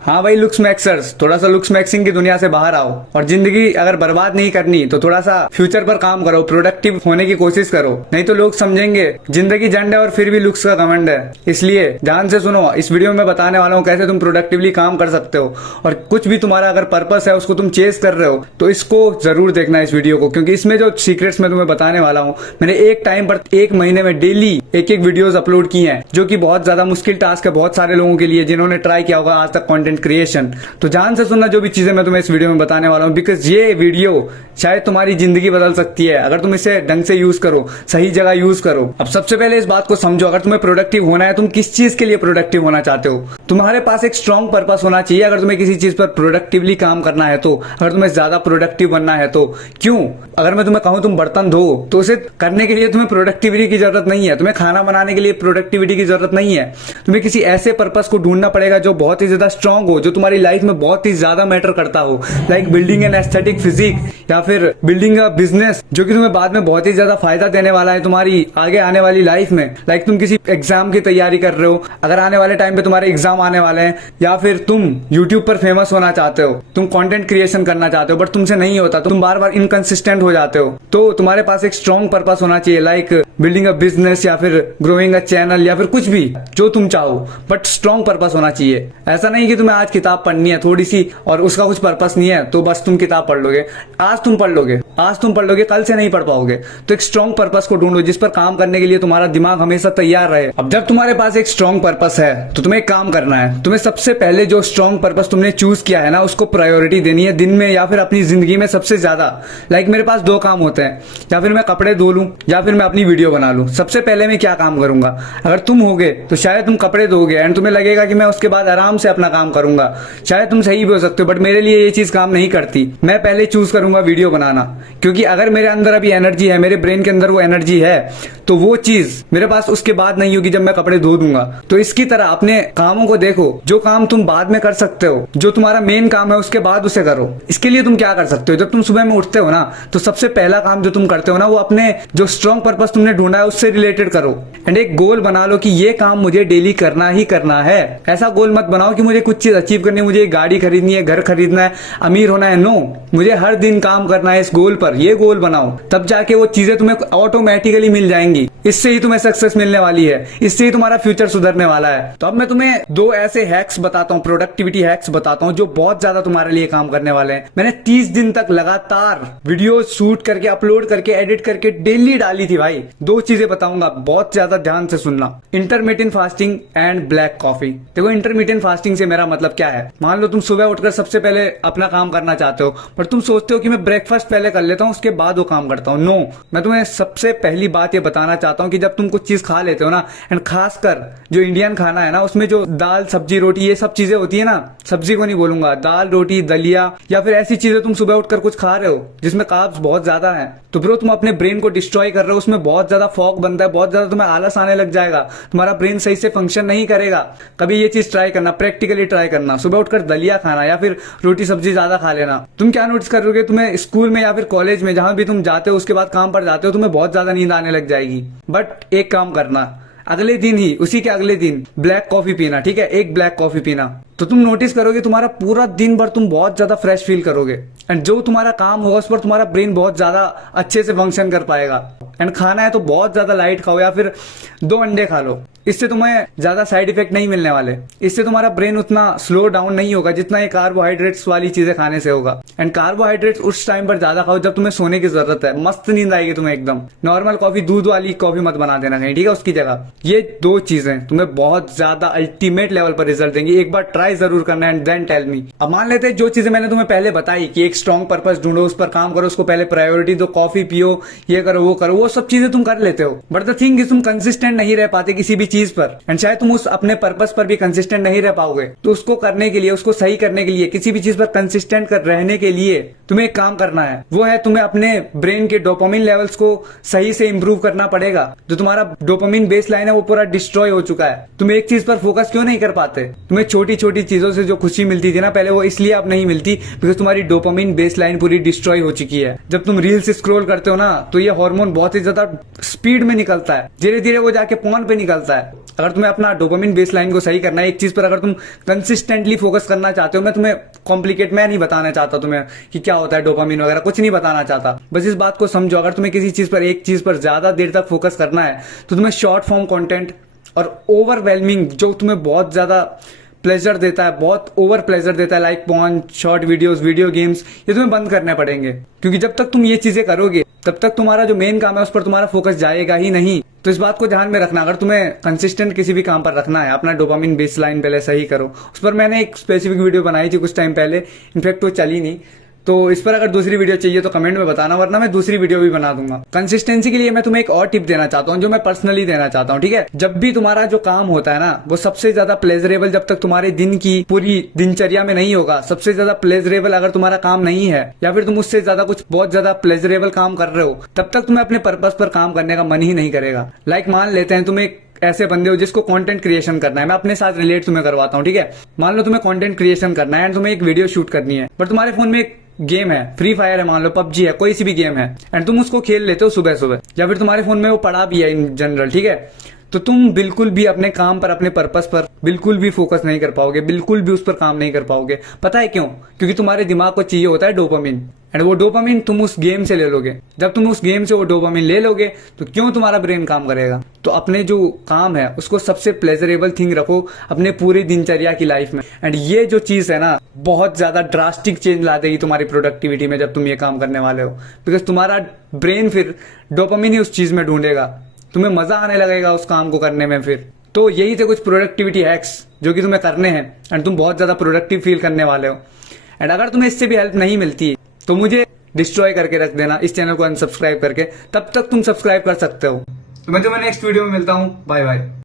हाँ भाई, लुक्स मैक्सर्स, थोड़ा सा लुक्स मैक्सिंग की दुनिया से बाहर आओ और जिंदगी अगर बर्बाद नहीं करनी तो थोड़ा सा फ्यूचर पर काम करो, प्रोडक्टिव होने की कोशिश करो। नहीं तो लोग समझेंगे जिंदगी जंड है और फिर भी लुक्स का घमंड है। इसलिए ध्यान से सुनो, इस वीडियो में बताने वाला हूँ कैसे तुम प्रोडक्टिवली काम कर सकते हो। और कुछ भी तुम्हारा अगर पर्पस है, उसको तुम चेस कर रहे हो, तो इसको जरूर देखना इस वीडियो को, क्योंकि इसमें जो सीक्रेट्स मैं तुम्हें बताने वाला हूँ, मैंने एक टाइम पर एक महीने में डेली एक एक वीडियोस अपलोड की हैं, जो कि बहुत ज्यादा मुश्किल टास्क है बहुत सारे लोगों के लिए जिन्होंने ट्राई किया होगा आज तक कंटेंट क्रिएशन। तो ध्यान से सुनना जो भी चीजें मैं तुम्हें इस वीडियो में बताने वाला हूं, बिकॉज ये वीडियो शायद तुम्हारी जिंदगी बदल सकती है अगर तुम इसे ढंग से यूज करो, सही जगह यूज करो। अब सबसे पहले इस बात को समझो, अगर तुम्हें प्रोडक्टिव होना है, तुम किस चीज के लिए प्रोडक्टिव होना चाहते हो। तुम्हारे पास एक स्ट्रॉन्ग पर्पस होना चाहिए अगर तुम्हें किसी चीज पर प्रोडक्टिवली काम करना है तो। अगर तुम्हें ज्यादा प्रोडक्टिव बनना है तो क्यों? अगर मैं तुम्हें कहूं तुम बर्तन धो, तो उसे करने के लिए तुम्हें प्रोडक्टिविटी की जरूरत नहीं है। तुम्हें खाना बनाने के लिए प्रोडक्टिविटी की जरूरत नहीं है। तुम्हें किसी ऐसे पर्पस को ढूंढना पड़ेगा जो बहुत ही ज्यादा स्ट्रांग हो, जो तुम्हारी लाइफ में बहुत ही ज्यादा मैटर करता हो, like building an aesthetic physique या फिर बिल्डिंग अ बिजनेस जो कि तुम्हें बाद में बहुत ही ज्यादा फायदा देने वाला है तुम्हारी आगे आने वाली लाइफ में। लाइक तुम किसी एग्जाम की तैयारी कर रहे हो, अगर आने वाले टाइम पे तुम्हारे एग्जाम आने वाले हैं, या फिर तुम यूट्यूब पर फेमस होना चाहते हो, तुम कंटेंट क्रिएशन करना चाहते हो बट तुमसे नहीं होता, तुम बार बार इनकंसिस्टेंट हो जाते हो, तो तुम्हारे पास एक स्ट्रॉन्ग पर्पस होना चाहिए, लाइक बिल्डिंग अ बिजनेस या फिर ग्रोइंग अ चैनल या फिर कुछ भी जो तुम चाहो, बट स्ट्रॉन्ग पर्पस होना चाहिए। ऐसा नहीं कि तुम्हें आज किताब पढ़नी है थोड़ी सी और उसका कुछ पर्पस नहीं है तो बस तुम किताब पढ़ लोगे। आज तुम पढ़ लोगे, कल से नहीं पढ़ पाओगे। तो एक स्ट्रॉन्ग पर्पस को ढूंढो जिस पर काम करने के लिए तुम्हारा दिमाग हमेशा तैयार रहे। अब जब तुम्हारे पास एक स्ट्रॉन्ग पर्पस है तो तुम्हें एक काम करना है। तुम्हें सबसे पहले जो स्ट्रॉन्ग पर्पस तुमने चूज किया है ना, उसको प्रायोरिटी देनी है दिन में या फिर अपनी जिंदगी में सबसे ज्यादा। लाइक मेरे पास दो काम होते हैं, या फिर मैं कपड़े धो लूं या फिर मैं अपनी वीडियो बना लूं। सबसे पहले मैं क्या काम करूंगा? अगर तुम होगे तो शायद तुम कपड़े धोगे एंड तुम्हें लगेगा कि मैं उसके बाद आराम से अपना काम करूंगा। शायद तुम सही भी हो सकते हो, बट मेरे लिए ये चीज काम नहीं करती। मैं पहले चूज करूंगा वीडियो बनाना, क्योंकि अगर मेरे अंदर अभी एनर्जी है, मेरे ब्रेन के अंदर वो एनर्जी है, तो वो चीज मेरे पास उसके बाद नहीं होगी जब मैं कपड़े धो दूंगा। तो इसकी तरह अपने कामों को देखो, जो काम तुम बाद में कर सकते हो, जो तुम्हारा मेन काम है उसके बाद उसे करो। इसके लिए तुम क्या कर सकते हो? जब तुम सुबह में उठते हो ना, तो सबसे पहला काम जो तुम करते हो ना, वो अपने जो स्ट्रॉन्ग पर्पस तुमने ढूंढा है उससे रिलेटेड करो एंड एक गोल बना लो कि ये काम मुझे डेली करना ही करना है। ऐसा गोल मत बनाओ कि मुझे कुछ चीज अचीव करनी है, मुझे गाड़ी खरीदनी है, घर खरीदना है, अमीर होना है। नो, मुझे हर दिन काम करना है इस गोल पर। ये गोल बनाओ, तब जाके वो चीजें तुम्हें ऑटोमेटिकली मिल जाएंगी। इससे ही तुम्हें सक्सेस मिलने वाली है, इससे ही तुम्हारा फ्यूचर सुधरने वाला है। तो अब मैं तुम्हें दो ऐसे हैक्स बताता हूँ, प्रोडक्टिविटी हैक्स बताता हूँ, जो बहुत ज्यादा तुम्हारे लिए काम करने वाले हैं। मैंने 30 दिन तक लगातार वीडियो शूट करके, अपलोड करके, एडिट करके डेली डाली थी भाई। दो चीजें बताऊंगा, बहुत ज्यादा ध्यान से सुनना। Intermittent fasting and black coffee. देखो, इंटरमिटेंट फास्टिंग से मेरा मतलब क्या है? मान लो तुम सुबह उठकर सबसे पहले अपना काम करना चाहते हो, पर तुम सोचते हो कि मैं ब्रेकफास्ट पहले कर लेता हूँ उसके बाद वो काम करता हूँ। नो, मैं तुम्हें सबसे पहली बात ये बताना चाहता हूँ कि जब तुम कुछ चीज खा लेते हो ना, एंड खासकर जो इंडियन खाना है ना, उसमें जो दाल सब्जी रोटी ये सब चीजें होती है ना, सब्जी को नहीं बोलूंगा, दाल रोटी दलिया या फिर ऐसी चीजें तुम सुबह उठकर कुछ खा रहे हो जिसमें कार्ब्स बहुत ज्यादा है, तो ब्रो तुम अपने ब्रेन को डिस्ट्रॉय कर रहे हो। उसमें बहुत ज्यादा फॉग बनता है, बहुत ज्यादा तुम्हें आलस आने लग जाएगा, तुम्हारा ब्रेन सही से फंक्शन नहीं करेगा। कभी ये चीज ट्राई करना, प्रैक्टिकली ट्राई करना, सुबह उठकर दलिया खाना या फिर रोटी सब्जी ज्यादा खा लेना। तुम क्या नोटिस करोगे, तुम्हें स्कूल में या फिर कॉलेज में जहां भी तुम जाते हो उसके बाद काम पर जाते हो, तुम्हें बहुत ज्यादा नींद आने लग जाएगी। बट एक काम करना, अगले दिन ही, उसी के अगले दिन ब्लैक कॉफी पीना, ठीक है? एक ब्लैक कॉफी पीना, तो तुम नोटिस करोगे तुम्हारा पूरा दिन भर तुम बहुत ज्यादा फ्रेश फील करोगे एंड जो तुम्हारा काम होगा उस पर तुम्हारा ब्रेन बहुत ज्यादा अच्छे से फंक्शन कर पाएगा। एंड खाना है तो बहुत ज्यादा लाइट खाओ या फिर 2 अंडे खा लो, इससे तुम्हें ज्यादा साइड इफेक्ट नहीं मिलने वाले। इससे तुम्हारा ब्रेन उतना स्लो डाउन नहीं होगा जितना ये कार्बोहाइड्रेट्स वाली चीजें खाने से होगा। एंड कार्बोहाइड्रेट्स उस टाइम पर ज्यादा खाओ जब तुम्हें सोने की जरूरत है, मस्त नींद आएगी तुम्हें एकदम। नॉर्मल कॉफी, दूध वाली कॉफी मत बना देना कहीं, ठीक है? उसकी जगह ये दो चीजें तुम्हें बहुत ज्यादा अल्टीमेट लेवल पर रिजल्ट देंगी। एक बार ट्राई जरूर करना एंड देन टेल मी। अब मान लेते हैं जो चीजें मैंने तुम्हें पहले बताई कि एक स्ट्रॉन्ग पर्पस ढूंढो, उस पर काम करो, उसको पहले प्रायोरिटी दो, कॉफी पियो, ये करो वो करो, वो सब चीजें तुम कर लेते हो, बट द थिंग इज तुम कंसिस्टेंट नहीं रह पाते किसी भी चीज पर एंड शायद तुम उस अपने पर्पस पर भी कंसिस्टेंट नहीं रह पाओगे। तो उसको करने के लिए, उसको सही करने के लिए, किसी भी चीज पर कंसिस्टेंट कर रहने के लिए तुम्हें एक काम करना है, वो है तुम्हें अपने ब्रेन के डोपामिन लेवल्स को सही से इंप्रूव करना पड़ेगा। जो तुम्हारा डोपामिन बेस लाइन है वो पूरा डिस्ट्रॉय हो चुका है। तुम एक चीज पर फोकस क्यों नहीं कर पाते? तुम्हें छोटी छोटी चीजों से जो खुशी मिलती थी ना पहले, वो इसलिए अब नहीं मिलती बिकॉज तुम्हारी डोपामिन बेस लाइन पूरी डिस्ट्रॉय हो चुकी है। जब तुम रील्स स्क्रॉल करते हो ना, तो ये हार्मोन बहुत ही ही ज्यादा स्पीड में निकलता है, धीरे धीरे वो जाके पॉन पे निकलता है। अगर तुम्हें अपना डोपामिन बेसलाइन को सही करना है, एक चीज पर अगर तुम कंसिस्टेंटली फोकस करना चाहते हो, मैं तुम्हें कॉम्प्लिकेट मैं नहीं बताना चाहता तुम्हें कि क्या होता है डोपामिन वगैरह, कुछ नहीं बताना चाहता, बस इस बात को समझो। अगर तुम्हें किसी चीज पर, एक चीज पर ज्यादा देर तक फोकस करना है तो तुम्हें शॉर्ट फॉर्म कंटेंट और ओवरवेलमिंग जो तुम्हें बहुत ज्यादा प्लेजर देता है, बहुत ओवर प्लेजर देता है, like porn, short videos, video games, ये तुम्हें बंद करने पड़ेंगे। क्योंकि जब तक तुम ये चीजें करोगे तब तक तुम्हारा जो मेन काम है उस पर तुम्हारा फोकस जाएगा ही नहीं। तो इस बात को ध्यान में रखना, अगर तुम्हें कंसिस्टेंट किसी भी काम पर रखना है, अपना डोपामिन बेसलाइन पहले सही करो। उस पर मैंने एक स्पेसिफिक वीडियो बनाई थी कुछ टाइम पहले, इनफैक्ट वो चली नहीं, तो इस पर अगर दूसरी वीडियो चाहिए तो कमेंट में बताना, वरना मैं दूसरी वीडियो भी बना दूंगा। कंसिस्टेंसी के लिए मैं तुम्हें एक और टिप देना चाहता हूँ जो मैं पर्सनली देना चाहता हूँ, ठीक है। जब भी तुम्हारा जो काम होता है ना वो सबसे ज्यादा प्लेजरेबल जब तक तुम्हारे दिन की पूरी दिनचर्या में नहीं होगा, सबसे ज्यादा प्लेजरेबल अगर तुम्हारा काम नहीं है या फिर तुम उससे ज्यादा कुछ बहुत ज्यादा प्लेजरेबल काम कर रहे हो, तब तक तुम्हें अपने पर्पस पर काम करने का मन ही नहीं करेगा। लाइक मान लेते हैं तुम एक ऐसे बंदे हो जिसको कंटेंट क्रिएशन करना है, मैं अपने साथ रिलेट तुम्हें करवाता हूँ, ठीक है। मान लो तुम्हें कंटेंट क्रिएशन करना है एंड तुम्हें एक वीडियो शूट करनी है, पर तुम्हारे फोन में एक गेम है, फ्री फायर है, मान लो पबजी है, कोई सी भी गेम है, एंड तुम उसको खेल लेते हो सुबह सुबह, या फिर तुम्हारे फोन में वो पड़ा भी है इन जनरल, ठीक है। तो तुम बिल्कुल भी अपने काम पर, अपने पर्पस पर बिल्कुल भी फोकस नहीं कर पाओगे, बिल्कुल भी उस पर काम नहीं कर पाओगे। पता है क्यों? क्योंकि तुम्हारे दिमाग को चाहिए होता है डोपामिन, एंड वो डोपामिन तुम उस गेम से ले लोगे। जब तुम उस गेम से वो डोपामिन ले लोगे तो क्यों तुम्हारा ब्रेन काम करेगा? तो अपने जो काम है उसको सबसे प्लेजरेबल थिंग रखो अपने पूरी दिनचर्या की लाइफ में, एंड ये जो चीज है ना बहुत ज्यादा ड्रास्टिक चेंज ला देगी तुम्हारी प्रोडक्टिविटी में जब तुम ये काम करने वाले हो। बिकॉज तुम्हारा ब्रेन फिर डोपामिन ही उस चीज में ढूंढेगा, तुम्हें मजा आने लगेगा उस काम को करने में। फिर तो यही थे कुछ प्रोडक्टिविटी हैक्स जो कि तुम्हें करने हैं एंड तुम बहुत ज्यादा प्रोडक्टिव फील करने वाले हो। एंड अगर तुम्हें इससे भी हेल्प नहीं मिलती तो मुझे डिस्ट्रॉय करके रख देना, इस चैनल को अनसब्सक्राइब करके, तब तक तुम सब्सक्राइब कर सकते हो। तो मैं तुम्हें नेक्स्ट वीडियो में मिलता हूं, बाय बाय।